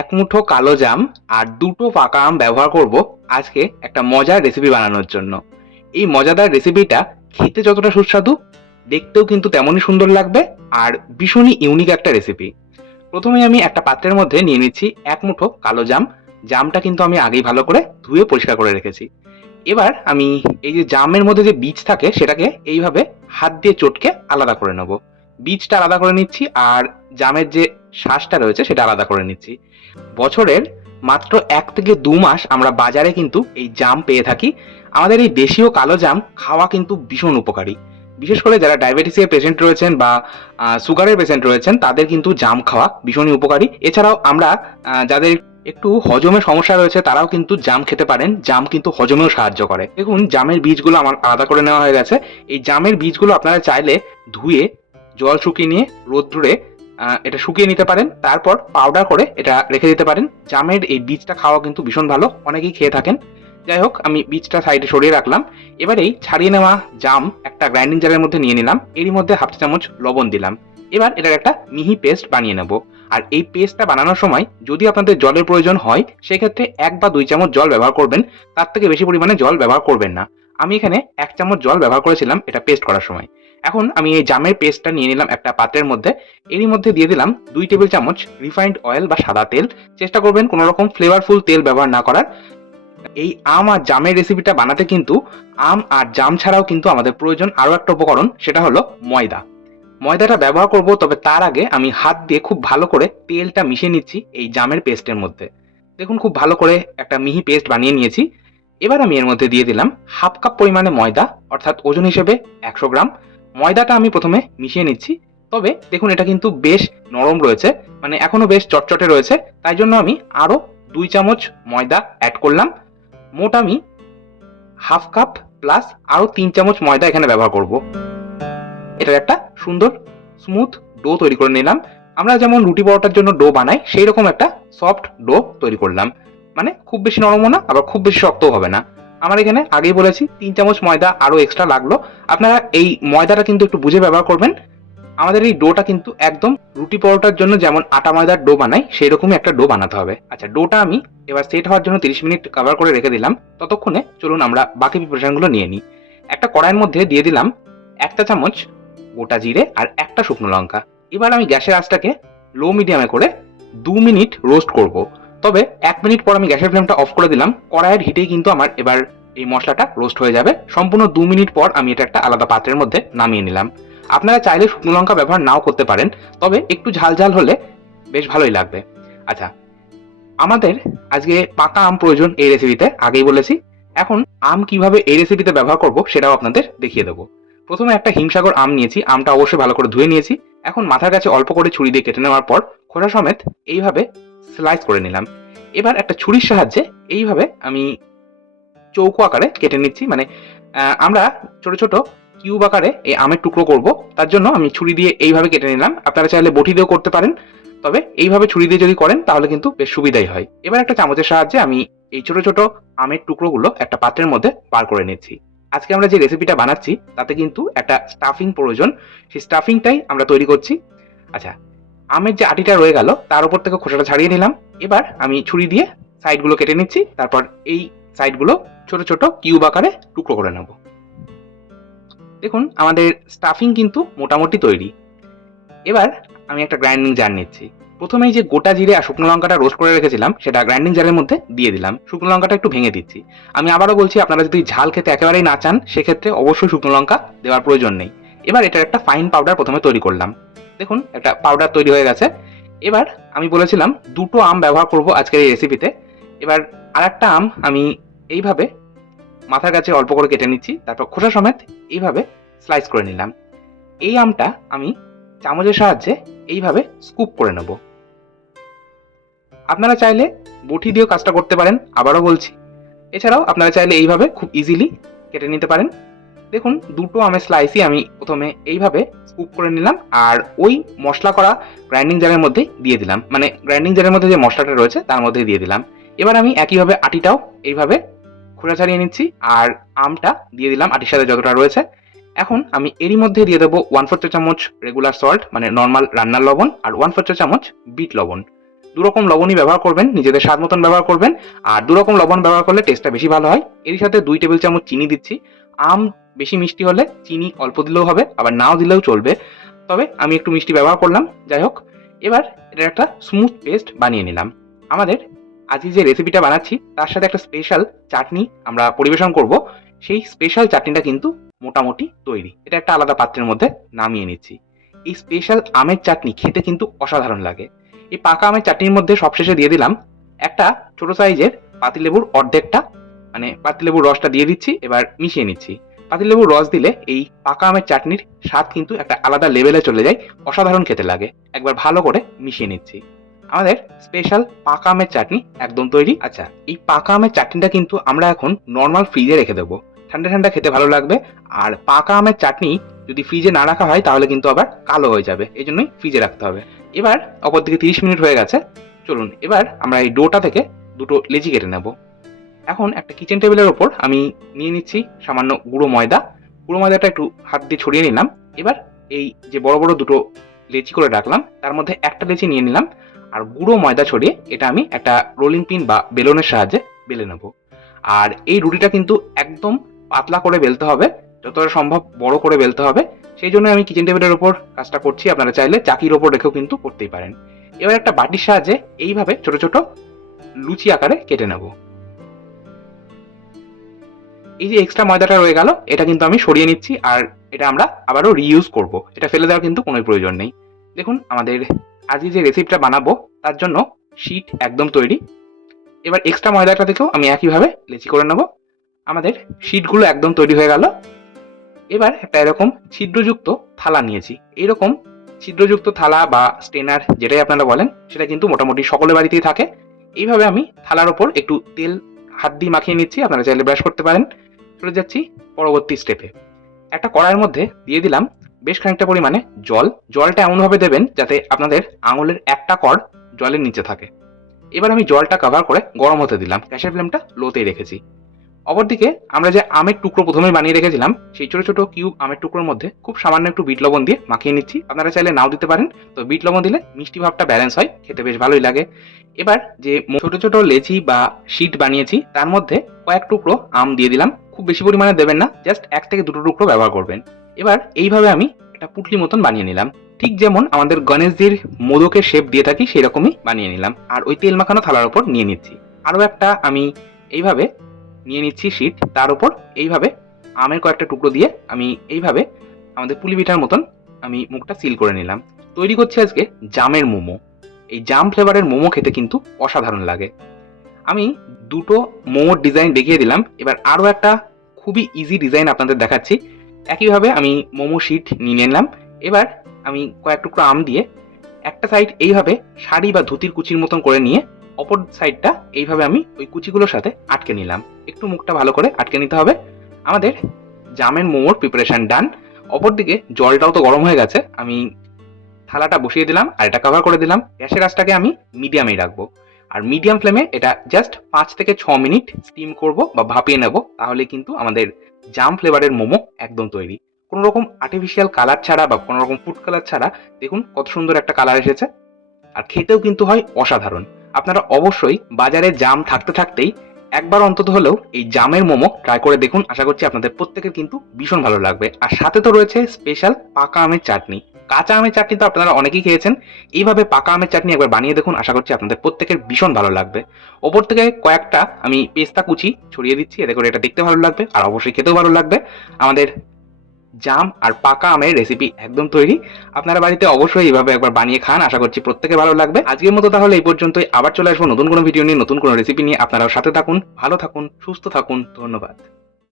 এক মুঠো কালো জাম আর দুটো পাকা আম ব্যবহার করব আজকে একটা মজার রেসিপি বানানোর জন্য। এই মজাদার রেসিপিটা খেতে যতটা সুস্বাদু, দেখতেও কিন্তু তেমনই সুন্দর লাগবে। আর ভীষণই ইউনিক একটা রেসিপি। প্রথমে আমি একটা পাত্রের মধ্যে নিয়ে নিচ্ছি এক মুঠো কালো জাম। জামটা কিন্তু আমি আগেই ভালো করে ধুয়ে পরিষ্কার করে রেখেছি। এবার আমি এই যে জামের মধ্যে যে বীজ থাকে সেটাকে এইভাবে হাত দিয়ে চটকে আলাদা করে নেব। বীজটা আলাদা করে নিচ্ছি আর জামের যে শাঁসটা রয়েছে সেটা আলাদা করে নিচ্ছি। বছরের মাত্র ১ থেকে ২ মাস আমরা বাজারে কিন্তু এই জাম পেয়ে থাকি। আমাদের এই দেশীয় কালো জাম খাওয়া কিন্তু ভীষণ উপকারী। বিশেষ করে যারা ডায়াবেটিসের পেশেন্ট রয়েছেন বা সুগারের পেশেন্ট রয়েছেন তাদের কিন্তু জাম খাওয়া ভীষণই উপকারী। এছাড়াও আমরা যাদের একটু হজমের সমস্যা রয়েছে তারাও কিন্তু জাম খেতে পারেন। জাম কিন্তু হজমেও সাহায্য করে। দেখুন জামের বীজগুলো আমার আলাদা করে নেওয়া হয়ে গেছে। এই জামের বীজগুলো আপনারা চাইলে ধুয়ে জল শুকিয়ে নিয়ে রোদ্দুরে এটা শুকিয়ে নিতে পারেন। তারপর পাউডার করে এটা রেখে দিতে পারেন। জামের এই বীজটা খাওয়া কিন্তু ভীষণ ভালো, অনেকেই খেয়ে থাকেন। যাই হোক, আমি বীজটা সাইডে সরিয়ে রাখলাম। এবার এই ছাড়িয়ে নেওয়া জাম একটা গ্রাইন্ডিং জারের মধ্যে নিয়ে নিলাম। এরই মধ্যে হাফ চা চামচ লবণ দিলাম। এবার এটার একটা মিহি পেস্ট বানিয়ে নেব। আর এই পেস্টটা বানানোর সময় যদি আপনাদের জলের প্রয়োজন হয় সেক্ষেত্রে ১ বা ২ চামচ জল ব্যবহার করবেন। তার থেকে বেশি পরিমাণে জল ব্যবহার করবেন না। আমি এখানে ১ চামচ জল ব্যবহার করেছিলাম এটা পেস্ট করার সময়। এখন আমি এই জামের পেস্টটা নিয়ে নিলাম একটা পাত্রের মধ্যে। এরই মধ্যে দিয়ে দিলাম ২ টেবিল চামচ রিফাইন্ড অয়েল বা সাদা তেল। চেষ্টা করবেন কোনো রকম ফ্লেভারফুল তেল ব্যবহার না করার। এই আম আর জামের রেসিপিটা বানাতে কিন্তু আম আর জাম ছাড়াও কিন্তু আমাদের প্রয়োজন আরো একটা উপকরণ, সেটা হলো ময়দা। ময়দাটা ব্যবহার করব, তবে তার আগে আমি হাত দিয়ে খুব ভালো করে তেলটা মিশিয়ে নিচ্ছি এই জামের পেস্টের মধ্যে। দেখুন খুব ভালো করে একটা মিহি পেস্ট বানিয়ে নিয়েছি। এবার আমি এর মধ্যে দিয়ে দিলাম হাফ কাপ পরিমাণে ময়দা, অর্থাৎ ওজন হিসেবে ১০০ গ্রাম। ময়দাটা আমি প্রথমে মিশিয়ে নিচ্ছি। তবে দেখুন এটা কিন্তু বেশ নরম রয়েছে, মানে এখনো বেশ চটচটে রয়েছে। তাই জন্য আমি আরো ২ চামচ ময়দা অ্যাড করলাম। মোট আমি হাফ কাপ প্লাস আরো ৩ চামচ ময়দা এখানে ব্যবহার করব। এটার একটা সুন্দর স্মুথ ডো তৈরি করে নিলাম। আমরা যেমন রুটি পরোটার জন্য ডো বানাই সেই রকম একটা সফট ডো তৈরি করলাম। মানে খুব বেশি নরমও না, আবার খুব বেশি শক্তও হবে না। আমার এখানে আগেই বলেছি ৩ চামচ ময়দা আরো এক্সট্রা লাগলো। আপনারা এই ময়দাটা কিন্তু একটু বুঝে ব্যবহার করবেন। আমাদের এই ডোটা কিন্তু একদম রুটি পরোটার জন্য যেমন আটা ময়দার ডো বানাই সেই রকমই একটা ডো বানাতে হবে। আচ্ছা, ডোটা আমি এবার সেট হওয়ার জন্য ৩০ মিনিট কভার করে রেখে দিলাম। ততক্ষণে চলুন আমরা বাকি প্রিপারেশনগুলো নিয়ে নিই। একটা কড়াইয়ের মধ্যে দিয়ে দিলাম ১ চা চামচ গোটা জিরে আর একটা শুকনো লঙ্কা। এবার আমি গ্যাসের আঁচটাকে লো মিডিয়ামে করে ২ মিনিট রোস্ট করব। তবে ১ মিনিট পর আমি গ্যাসের ফ্লেমটা অফ করে দিলাম। কড়াইয়ের হিটেই কিন্তু আমার এবার এই মশলাটা রোস্ট হয়ে যাবে। সম্পূর্ণ ২ মিনিট পর আমি এটা একটা আলাদা পাত্রের মধ্যে নামিয়ে নিলাম। আপনারা চাইলে শুকনো লঙ্কা ব্যবহার নাও করতে পারেন, তবে একটু ঝাল ঝাল হলে বেশ ভালোই লাগবে। আচ্ছা, আমাদের আজকে পাকা আম প্রয়োজন এই রেসিপিতে, আগেই বলেছি। এখন আম কিভাবে এই রেসিপিতে ব্যবহার করব সেটাও আপনাদের দেখিয়ে দেবো। প্রথমে একটা হিমসাগর আম নিয়েছি। আমটা অবশ্যই ভালো করে ধুয়ে নিয়েছি। এখন মাথার কাছে অল্প করে ছুরি দিয়ে কেটে নেওয়ার পর খোসা সমেত এইভাবে স্লাইস করে নিলাম। এবার একটা ছুরির সাহায্যে এইভাবে আমি চৌকো আকারে কেটে নিচ্ছি। মানে আমরা ছোট ছোট কিউব আকারে এই আমের টুকরো করব, তার জন্য আমি ছুরি দিয়ে এইভাবে কেটে নিলাম। আপনারা চাইলে বটি দিয়েও করতে পারেন, তবে এইভাবে ছুরি দিয়ে যদি করেন তাহলে কিন্তু বেশ সুবিধাই হয়। এবার একটা চামচের সাহায্যে আমি এই ছোট ছোট আমের টুকরোগুলো একটা পাত্রের মধ্যে বার করে নিচ্ছি। আজকে আমরা যে রেসিপিটা বানাচ্ছি তাতে কিন্তু একটা স্টাফিং প্রয়োজন, সেই স্টাফিংটাই আমরা তৈরি করছি। আচ্ছা, আমের যে আটিটা রয়ে গেল তার উপর থেকে খোসাটা ছাড়িয়ে নিলাম। এবার আমি ছুরি দিয়ে সাইডগুলো কেটে নিচ্ছি। তারপর এই সাইডগুলো ছোট ছোট কিউব আকারে টুকরো করে নেব। দেখুন আমাদের স্টাফিং কিন্তু মোটামুটি তৈরি। এবার আমি একটা গ্রাইন্ডিং জার নিচ্ছি। প্রথমেই যে গোটা জিরে আর শুকনো লঙ্কাটা রোস্ট করে রেখেছিলাম সেটা গ্রাইন্ডিং জারের মধ্যে দিয়ে দিলাম। শুকনো লঙ্কাটা একটু ভেঙে দিচ্ছি। আমি আবারও বলছি, আপনারা যদি ঝাল খেতে একেবারেই না চান সেক্ষেত্রে অবশ্যই শুকনো লঙ্কা দেওয়ার প্রয়োজন নেই। এবার এটার একটা ফাইন পাউডার প্রথমে তৈরি করলাম। দেখুন একটা পাউডার তৈরি হয়ে গেছে। এবার আমি বলেছিলাম দুটো আম ব্যবহার করব আজকের এই রেসিপিতে। এবার আরেকটা আম আমি এইভাবে মাথার কাছে অল্প করে কেটে নিচ্ছি। তারপর খোসা সমেত এইভাবে স্লাইস করে নিলাম। এই আমটা আমি চামচের সাহায্যে এইভাবে স্কুপ করে নেব। আপনারা চাইলে বটি দিয়েও কাজটা করতে পারেন, আবারও বলছি। এছাড়াও আপনারা চাইলে এইভাবে খুব ইজিলি কেটে নিতে পারেন। দেখুন দুটো আমের স্লাইসই আমি প্রথমে এইভাবে স্কুপ করে নিলাম আর ওই মশলা করা গ্রাইন্ডিং জারের মধ্যে দিয়ে দিলাম। মানে গ্রাইন্ডিং জারের মধ্যে যে মশলাটা রয়েছে তার মধ্যে দিয়ে দিলাম। এবার আমি একইভাবে আটিটাও এইভাবে খোসা ছাড়িয়ে নিচ্ছি আর আমটা দিয়ে দিলাম আটির সাথে যতটা রয়েছে। এখন আমি এরই মধ্যে দিয়ে দেবো 1/4 চা চামচ রেগুলার সল্ট, মানে নর্মাল রান্নার লবণ, আর 1/4 চা চামচ বিট লবণ। দুরকম লবণই ব্যবহার করবেন, নিজেদের স্বাদ মতন ব্যবহার করবেন। আর দুরকম লবণ ব্যবহার করলে টেস্টটা বেশি ভালো হয়। এর সাথে 2 টেবিল চামচ চিনি দিচ্ছি। আম বেশি মিষ্টি হলে চিনি অল্প দিলেও হবে, আবার নাও দিলেও চলবে। তবে আমি একটু মিষ্টি ব্যবহার করলাম। যাই হোক, এবার এটার একটা স্মুথ পেস্ট বানিয়ে নিলাম। আমাদের আজকে যে রেসিপিটা বানাচ্ছি তার সাথে একটা স্পেশাল চাটনি আমরা পরিবেশন করব। সেই স্পেশাল চাটনিটা কিন্তু মোটামুটি তৈরি। এটা একটা আলাদা পাত্রের মধ্যে নামিয়ে নিচ্ছি। এই স্পেশাল আমের চাটনি খেতে কিন্তু অসাধারণ লাগে। এই পাকা আমের চাটনির মধ্যে সবশেষে দিয়ে দিলাম একটা ছোট সাইজের পাতিলেবুর অর্ধেকটা, মানে পাতিলেবুর রসটা দিয়ে দিচ্ছি। এবার মিশিয়ে নিচ্ছি। পাতিলেবুর রস দিলে এই পাকা আমের চাটনির স্বাদ কিন্তু একটা আলাদা লেভেলে চলে যায়, অসাধারণ খেতে লাগে। একবার ভালো করে মিশিয়ে নিচ্ছি। আমাদের স্পেশাল পাকা আমের চাটনি একদম তৈরি। আচ্ছা, এই পাকা আমের চাটনিটা কিন্তু আমরা এখন নর্মাল ফ্রিজে রেখে দেবো। ঠান্ডা ঠান্ডা খেতে ভালো লাগবে। আর পাকা আমের চাটনি যদি ফ্রিজে না রাখা হয় তাহলে কিন্তু আবার কালো হয়ে যাবে, এই জন্যই ফ্রিজে রাখতে হবে। এবার অপর দিকে 30 মিনিট হয়ে গেছে। চলুন এবার আমরা এই ডোটা থেকে দুটো লেচি কেটে নেব। এখন একটা কিচেন টেবিলের ওপর আমি নিয়ে নিচ্ছি সামান্য গুঁড়ো ময়দা। গুঁড়ো ময়দাটা একটু হাত দিয়ে ছড়িয়ে নিলাম। এবার এই যে বড় বড় দুটো লেচি করে রাখলাম তার মধ্যে একটা লেচি নিয়ে নিলাম, আর গুঁড়ো ময়দা ছড়িয়ে এটা আমি একটা রোলিং পিন বা বেলনের সাহায্যে বেলে নেব। আর এই রুটিটা কিন্তু একদম পাতলা করে বেলতে হবে, যতটা সম্ভব বড় করে বেলতে হবে। সেই জন্য আমি কিচেন টেবিলের ওপর কাজটা করছি। আপনারা চাইলে চাকির ওপর রেখেও কিন্তু করতেই পারেন। এবার একটা বাটির সাহায্যে এইভাবে ছোট ছোট লুচি আকারে কেটে নেব। এই যে এক্সট্রা ময়দাটা রয়ে গেল এটা কিন্তু আমি সরিয়ে নিচ্ছি, আর এটা আমরা আবারও রিইউজ করব। এটা ফেলে দেওয়ার কিন্তু কোনো প্রয়োজন নেই। দেখুন আমাদের আজকে যে রেসিপিটা বানাবো তার জন্য শীট একদম তৈরি। এবার এক্সট্রা ময়দাটা থেকেও আমি একইভাবে লেচি করে নেব। আমাদের শীটগুলো একদম তৈরি হয়ে গেল। এবার একটা এরকম ছিদ্রযুক্ত থালা নিয়েছি। এরকম ছিদ্রযুক্ত থালা বা স্টেনার যেটাই আপনারা বলেন সেটা কিন্তু মোটামুটি সকলের বাড়িতেই থাকে। এইভাবে আমি থালার ওপর একটু তেল হাত দিয়ে মাখিয়ে নিচ্ছি। আপনারা চাইলে ব্রাশ করতে পারেন। চলে যাচ্ছি পরবর্তী স্টেপে। একটা কড়াইয়ের মধ্যে দিয়ে দিলাম বেশ খানিকটা পরিমাণে জল। জলটা এমনভাবে দেবেন যাতে আপনাদের আঙুলের একটা কর জলের নিচে থাকে। এবার আমি জলটা কভার করে গরম হতে দিলাম। গ্যাসের ফ্লেমটা লোতেই রেখেছি। অপরদিকে আমরা যে আমের টুকরো প্রথমে বানিয়ে রেখেছিলাম সেই ছোট ছোট কিউব আমের টুকরোর মধ্যে খুব সামান্য একটু বিট লবণ দিয়ে মাখিয়ে নিচ্ছি। আপনারা চাইলে নাও দিতে পারেন, তো বিট লবণ দিলে মিষ্টি ভাবটা ব্যালেন্স হয়, খেতে বেশ ভালোই লাগে। এবার যে ছোট ছোট লেচি বা শীট বানিয়েছি তার মধ্যে কয়েক টুকরো আম দিয়ে দিলাম। খুব বেশি পরিমাণে দেবেন না, জাস্ট 1 থেকে 2টো টুকরো ব্যবহার করবেন। এবার এইভাবে আমি একটা পুটলি মতন বানিয়ে নিলাম, ঠিক যেমন আমাদের গণেশজির মোদকের শেপ দিয়ে থাকি সেই রকমই বানিয়ে নিলাম। আর ওই তেল মাখানো থালার উপর নিয়ে নিচ্ছি। আরও একটা আমি এইভাবে নিয়ে নিচ্ছি শীট, তার উপর এইভাবে আমের কয়েকটা টুকরো দিয়ে আমি এইভাবে আমাদের পুলি পিঠার মতন আমি মুখটা সিল করে নিলাম। তৈরি করছি আজকে জামের মোমো। এই জাম ফ্লেভারের মোমো খেতে কিন্তু অসাধারণ লাগে। আমি দুটো মোমোর ডিজাইন দেখিয়ে দিলাম। এবার আরও একটা খুবই ইজি ডিজাইন আপনাদের দেখাচ্ছি। একইভাবে আমি মোমো শীট নিয়ে নিলাম। এবার আমি কয়েক টুকরো আম দিয়ে একটা সাইড এইভাবে শাড়ি বা ধুতির কুচির মতন করে নিয়ে অপর সাইডটা এইভাবে আমি ওই কুচিগুলোর সাথে আটকে নিলাম। একটু মুখটা ভালো করে আটকে নিতে হবে। আমাদের জামের মোমোর প্রিপারেশন ডান। অপরদিকে জলটাও তো গরম হয়ে গেছে। আমি থালাটা বসিয়ে দিলাম আর এটা কভার করে দিলাম। গ্যাসের আঁচটাকে আমি মিডিয়ামেই রাখবো। আর মিডিয়াম ফ্লেমে এটা জাস্ট 5 থেকে 6 মিনিট স্টিম করব বা ভাপিয়ে নেব। তাহলে কিন্তু আমাদের জাম ফ্লেভারের মোমো একদম তৈরি। কোনো রকম আর্টিফিশিয়াল কালার ছাড়া বা কোনো রকম ফুড কালার ছাড়া দেখুন কত সুন্দর একটা কালার এসেছে। আর খেতেও কিন্তু হয় অসাধারণ। আপনারা অবশ্যই বাজারে জাম থাকতে থাকতেই একবার অন্তত হলেও এই জামের মোমো ট্রাই করে দেখুন। আশা করছি আপনাদের প্রত্যেকের কিন্তু ভীষণ ভালো লাগবে। আর সাথে তো রয়েছে স্পেশাল পাকা আমের চাটনি। কাঁচা আমের চাটনি তো আপনারা অনেকেই খেয়েছেন, এইভাবে পাকা আমের চাটনি একবার বানিয়ে দেখুন। আশা করছি আপনাদের প্রত্যেকের ভীষণ ভালো লাগবে। ওপর থেকে কয়েকটা আমি পেস্তা কুচি ছড়িয়ে দিচ্ছি, এতে করে এটা দেখতে ভালো লাগবে আর অবশ্যই খেতেও ভালো লাগবে। আমাদের জাম আর পাকা আমের রেসিপি একদম তৈরি। আপনারা বাড়িতে অবশ্যই এইভাবে একবার বানিয়ে খান। আশা করছি প্রত্যেকে ভালো লাগবে। আজকের মতো তাহলে এই পর্যন্তই। আবার চলে আসবো নতুন কোনো ভিডিও নিয়ে, নতুন কোনো রেসিপি নিয়ে। আপনারাও সাথে থাকুন, ভালো থাকুন, সুস্থ থাকুন। ধন্যবাদ।